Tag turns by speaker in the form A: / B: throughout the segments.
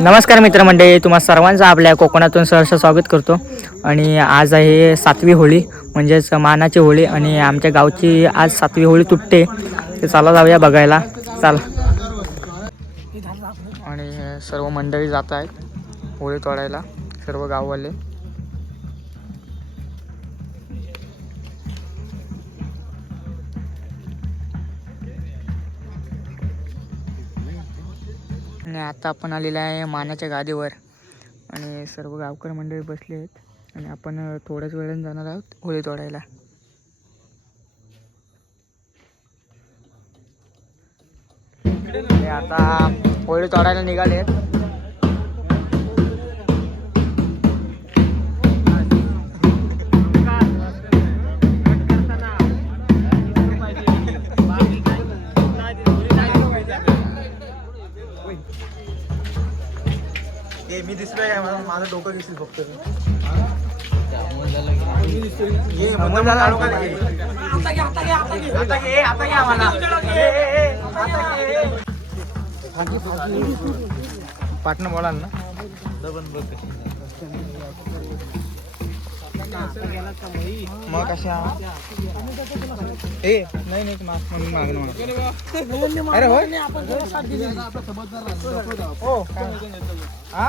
A: नमस्कार मित्रमंडळी तुम्हा सर्वांचं आपल्या कोकणातून सहर्ष स्वागत करतो. आणि आज आहे सातवी होळी म्हणजेच मानाची होळी आणि आमच्या गावची आज सातवी होळी तुटते. ते चला जाऊया बघायला. चाल. आणि सर्व मंडळी जात आहेत होळी तोडायला सर्व गाववाले. आणि आता आपण आलेलं आहे मानाच्या गादीवर. आणि सर्व गावकर मंडळी बसले आहेत. आणि आपण थोड्याच वेळाने जाणार आहोत होळी तोडायला. आता होळी तोडायला निघाले आहेत.
B: माझं डोकं दिसतील फक्त. ये, मुद्दाम काढू का ते? आता घे, आता घे आम्हाला. ए, ए, ए, आता घे. पाटणं बोलाल ना? मग कशा? ए नाही नाही मा- मग मी मागणं म्हणा अरे होय? हो. काय? हा?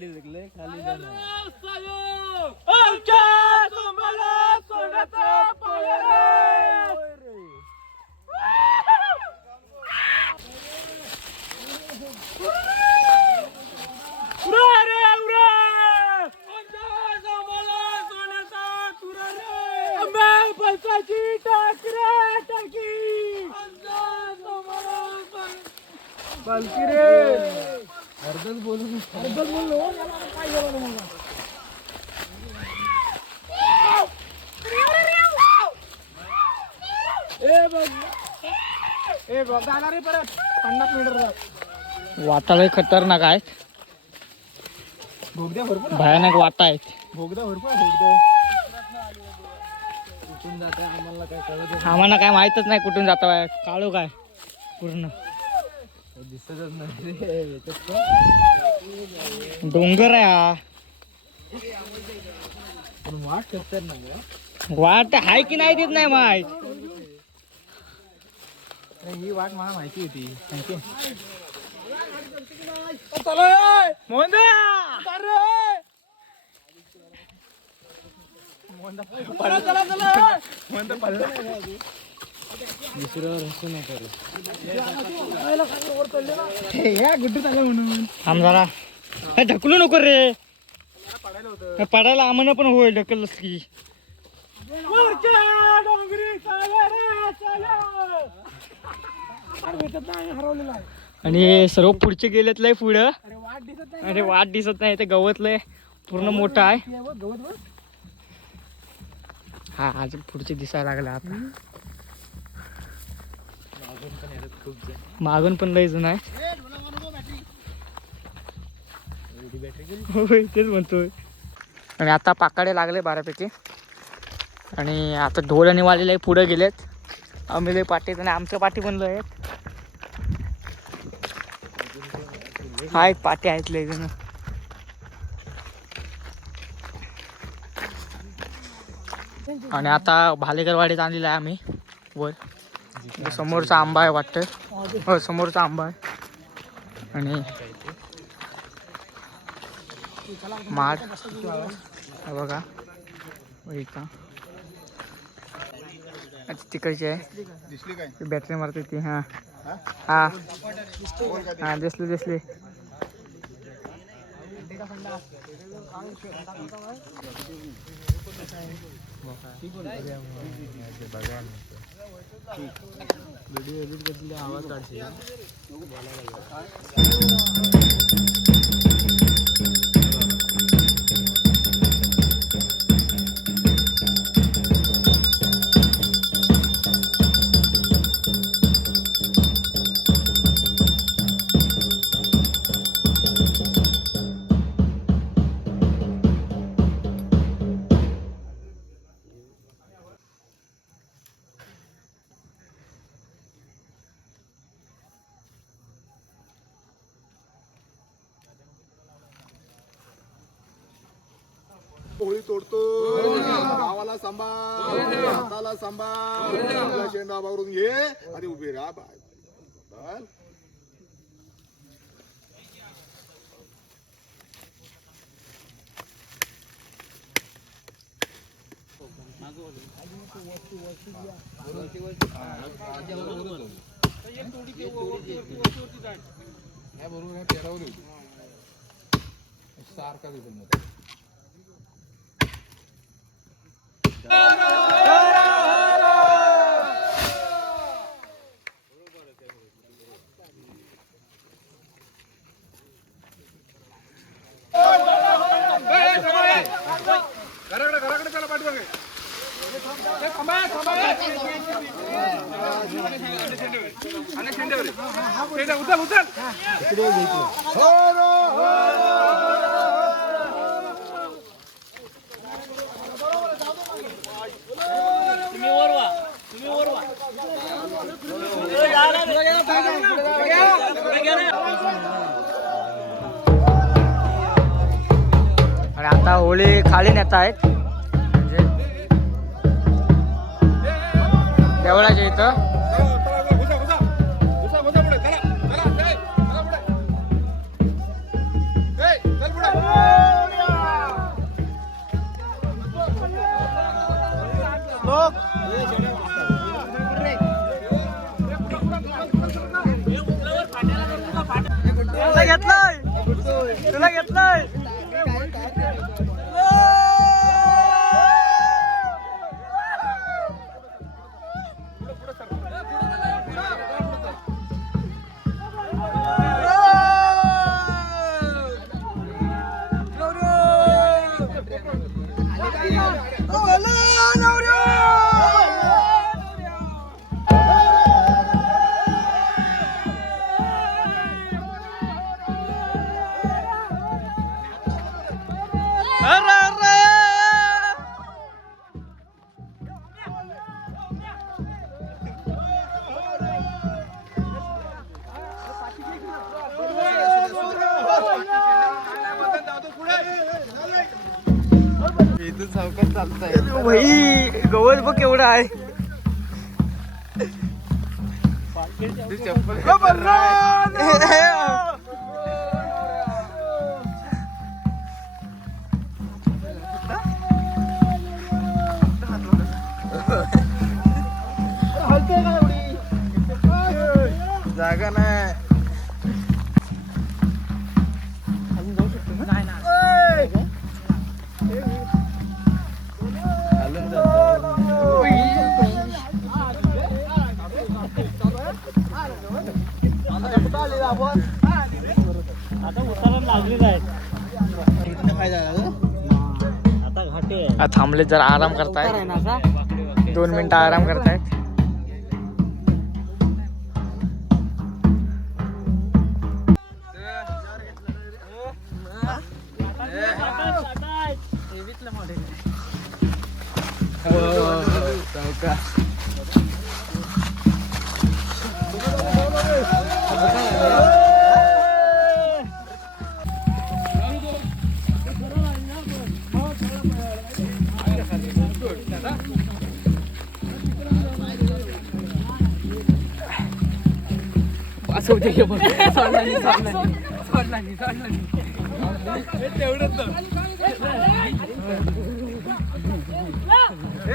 B: रे. आंबा पलसाची टाक. रे.
C: अर्धच बोलून
B: अर्धच बोललो. काय झालं मला ए बघ. ए बघ आला रे परत. पन्नास मीटर
A: वाटा लय खतरनाक आहेत.
B: भोगद्या भरपूर
A: भयानक वाटा आहेत.
B: भोगद्या भरपूर भोगद्या.
C: कुठून जाते आम्हाला काय कळत
A: आम्हाला काय माहीतच नाही कुठून जाता काळू काय? पूर्ण.
C: दिसतच नाही
A: डोंगर आहे हा.
C: पण वाट करतात ना.
A: वाट आहे की नाही देत नाही माहीत.
C: अरे ही वाट मला माहिती होती. माहिती दुसऱ्यावर हसू नका
A: थांब जरा. ढकलू नको रे. पडायला आम्हाला पण होईल ढकलच की. आणि सर्व पुढचे गेलेत लय पुढं.
B: अरे वाट दिसत नाही
A: ते गवत लय पूर्ण मोठं आहे.
B: हा
A: अजून पुढचे दिसायला लागला आता. मागून पण लय जण आहे. होय तेच म्हणतोय. आणि आता पाकाडे लागले बारापैकी आणि आता ढोल आणि वालेले पुढे गेलेत. आम्ही लय पाटीत आणि आमचं पाठी पण लय आहेत. आहेत पाटी आहेत लय जण. आणि आता भालेकरवाडीत आणलेलं आहे आम्ही. वर. समोरचा आंबा आहे वाटतं हो समोरचा आंबा आहे. आणि हा बघा. इथं. तिकडची आहे. बॅटरी मारते ती हां.
D: हा?
A: हां? हां दिसली दिसली.
E: व्हिडिओ एडिट करतील आवाज काढशील.
D: बावरून घे आणि उभे राहा बस.
E: सारखा दिसेल
A: आणि आता होळी खाली नेत आहेत. म्हणजे देवळाच्या इथं.
E: जागा नाही.
A: हा, थांबले जरा आराम करतायत दोन मिनिटं आराम का असं होते तेवढंच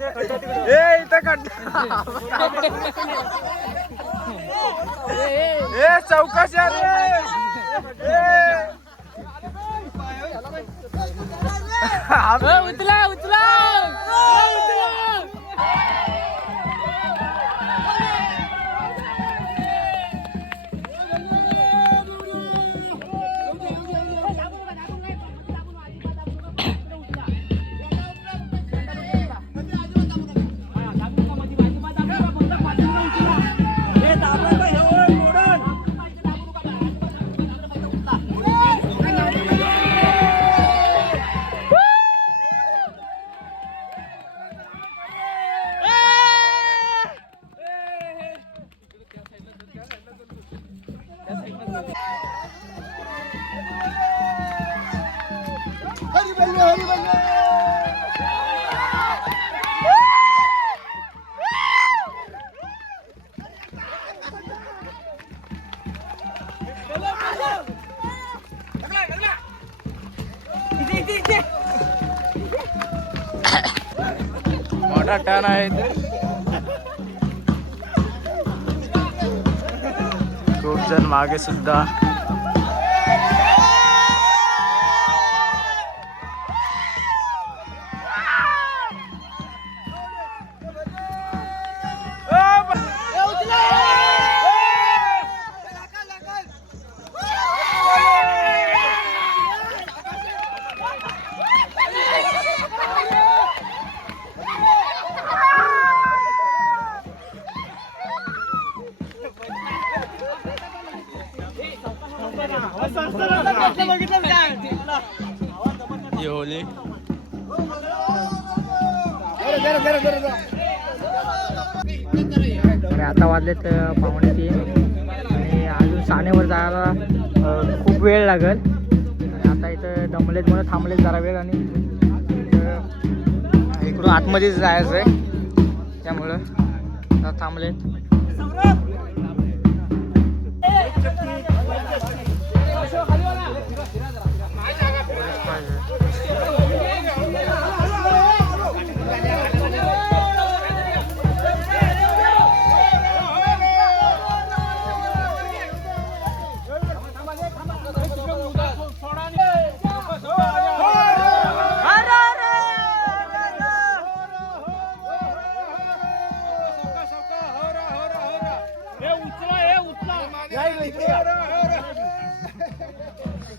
C: ए इथं ए चौकशी रे.
A: उचला उचला.
C: मोठा आहेत. खूप जण मागे सुद्धा
A: आणि इकडून आतमध्येच जायचं आहे त्यामुळं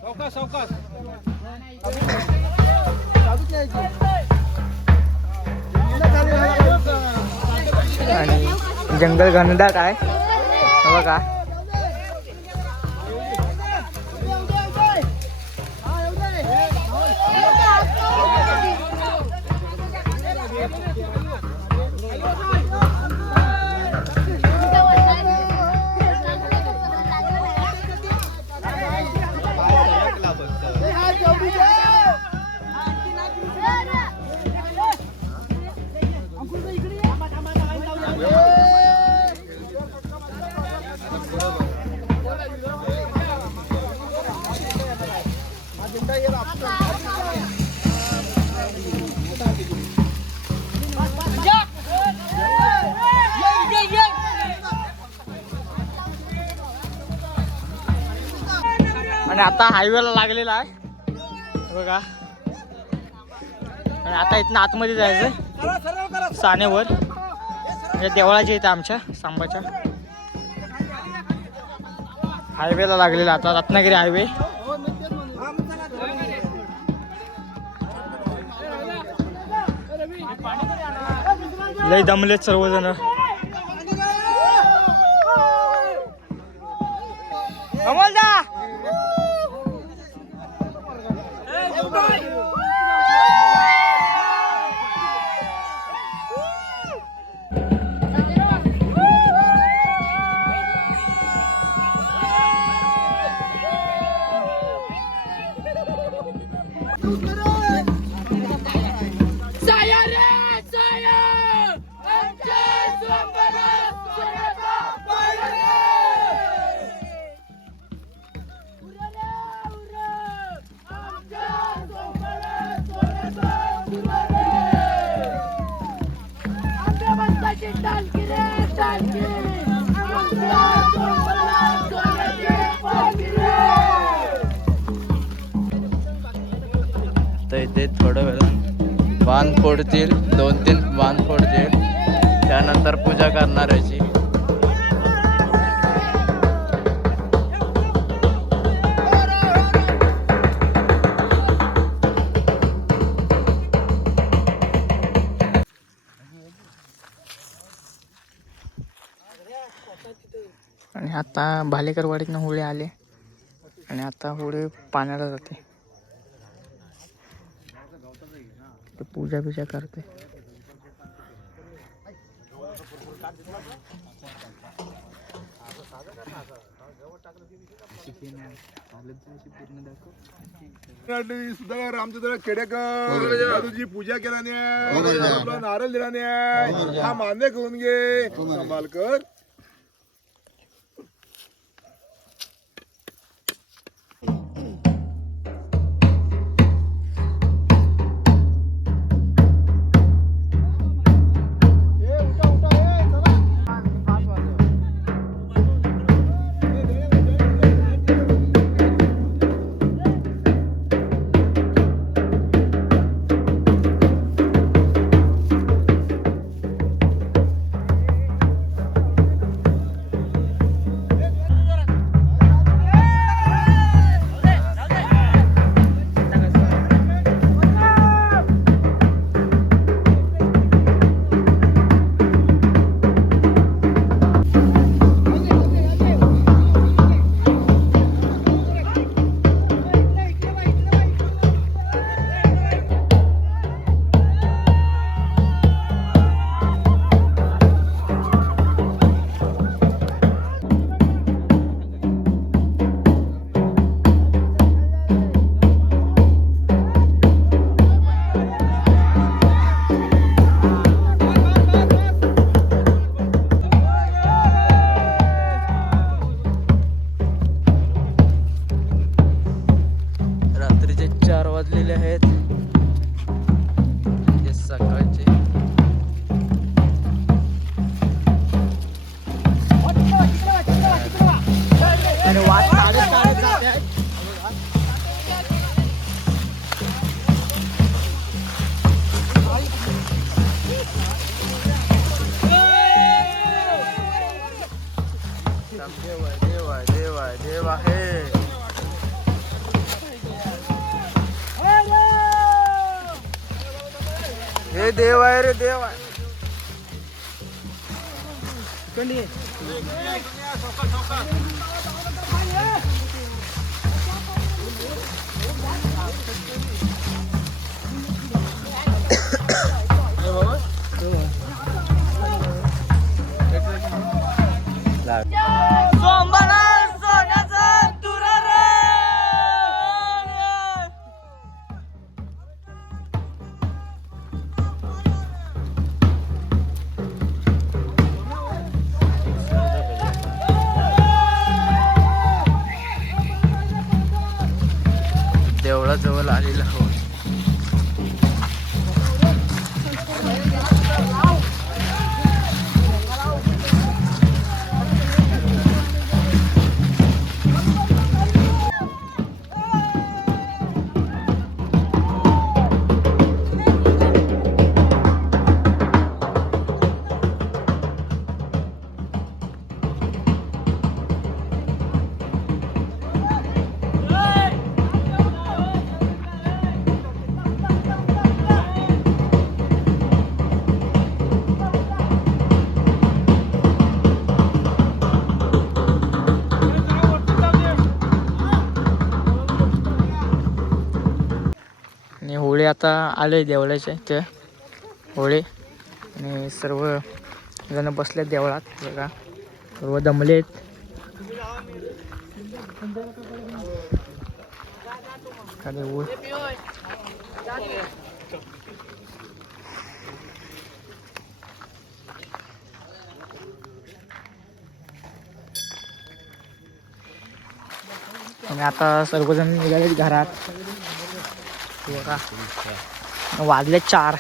A: सावकाश सावकाश आणि जंगल घनदाट आहे. बघा. आणि आता हायवेला लागलेला आहे. बघा. आणि आता इथनं आतमध्ये जायचं सानेवर. म्हणजे देवळाच्या इथं आमच्या सांबाच्या. हायवेला लागलेला आता रत्नागिरी हायवे लय दमलेत सर्वजण.
F: फोडतील दोन तीन बांध फोडतील. त्यानंतर पूजा करणार याची
A: आणि आता भालेकरवाडीतनं होळी आले. आणि आता होळी पाण्याला जाते. ते पूजा बिजा करते।
C: खेडेकर तुझी पूजा केल्याने नारळ दिल्याने हा। मान्य करून घे संभालकर
A: आणि होळी आता आले देवळाचे ते होळी. आणि सर्व जण बसले देवळात. बघा. सर्व दमलेत. आणि आता सर्वजण निघालेत घरात. हे वाजले चार.